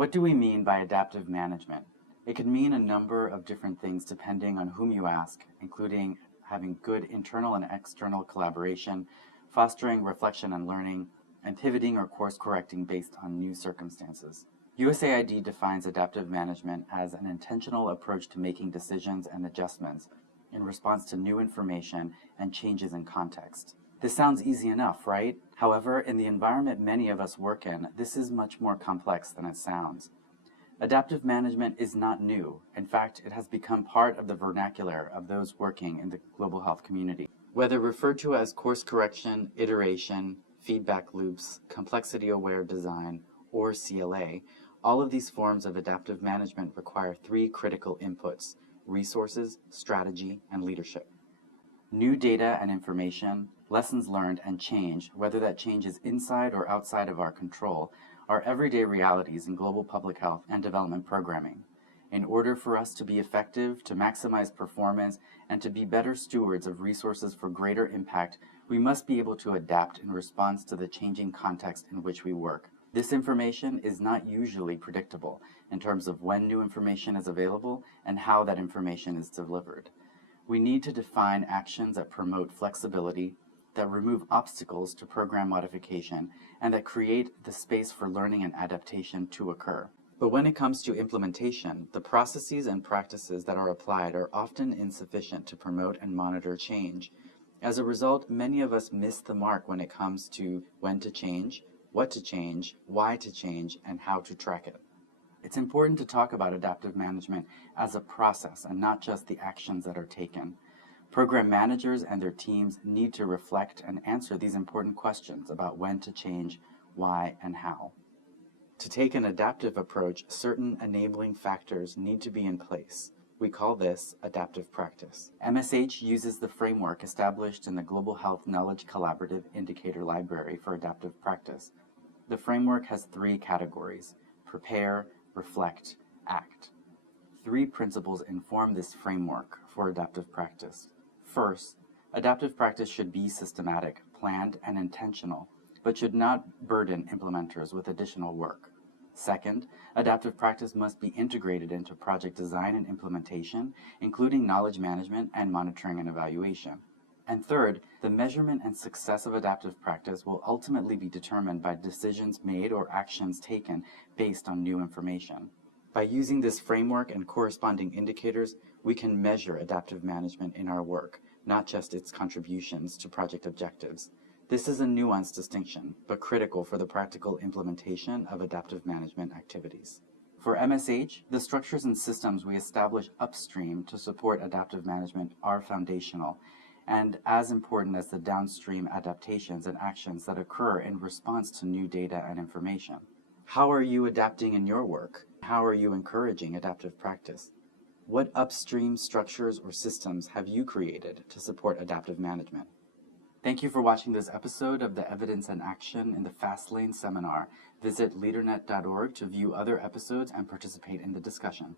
What do we mean by adaptive management? It can mean a number of different things depending on whom you ask, including having good internal and external collaboration, fostering reflection and learning, and pivoting or course correcting based on new circumstances. USAID defines adaptive management as an intentional approach to making decisions and adjustments in response to new information and changes in context. This sounds easy enough, right? However, in the environment many of us work in, this is much more complex than it sounds. Adaptive management is not new. In fact, it has become part of the vernacular of those working in the global health community. Whether referred to as course correction, iteration, feedback loops, complexity-aware design, or CLA, all of these forms of adaptive management require three critical inputs: resources, strategy, and leadership. New data and information, lessons learned, and change, whether that change is inside or outside of our control, are everyday realities in global public health and development programming. In order for us to be effective, to maximize performance, and to be better stewards of resources for greater impact, we must be able to adapt in response to the changing context in which we work. This information is not usually predictable in terms of when new information is available and how that information is delivered. We need to define actions that promote flexibility, that remove obstacles to program modification, and that create the space for learning and adaptation to occur. But when it comes to implementation, the processes and practices that are applied are often insufficient to promote and monitor change. As a result, many of us miss the mark when it comes to when to change, what to change, why to change, and how to track it. It's important to talk about adaptive management as a process and not just the actions that are taken. Program managers and their teams need to reflect and answer these important questions about when to change, why, and how. To take an adaptive approach, certain enabling factors need to be in place. We call this adaptive practice. MSH uses the framework established in the Global Health Knowledge Collaborative Indicator Library for adaptive practice. The framework has three categories: prepare, reflect, act. Three principles inform this framework for adaptive practice. First, adaptive practice should be systematic, planned, and intentional, but should not burden implementers with additional work. Second, adaptive practice must be integrated into project design and implementation, including knowledge management and monitoring and evaluation. And third, the measurement and success of adaptive practice will ultimately be determined by decisions made or actions taken based on new information. By using this framework and corresponding indicators, we can measure adaptive management in our work, not just its contributions to project objectives. This is a nuanced distinction, but critical for the practical implementation of adaptive management activities. For MSH, the structures and systems we establish upstream to support adaptive management are foundational, and as important as the downstream adaptations and actions that occur in response to new data and information. How are you adapting in your work? How are you encouraging adaptive practice? What upstream structures or systems have you created to support adaptive management? Thank you for watching this episode of the Evidence and Action in the Fast Lane seminar. Visit leadernet.org to view other episodes and participate in the discussion.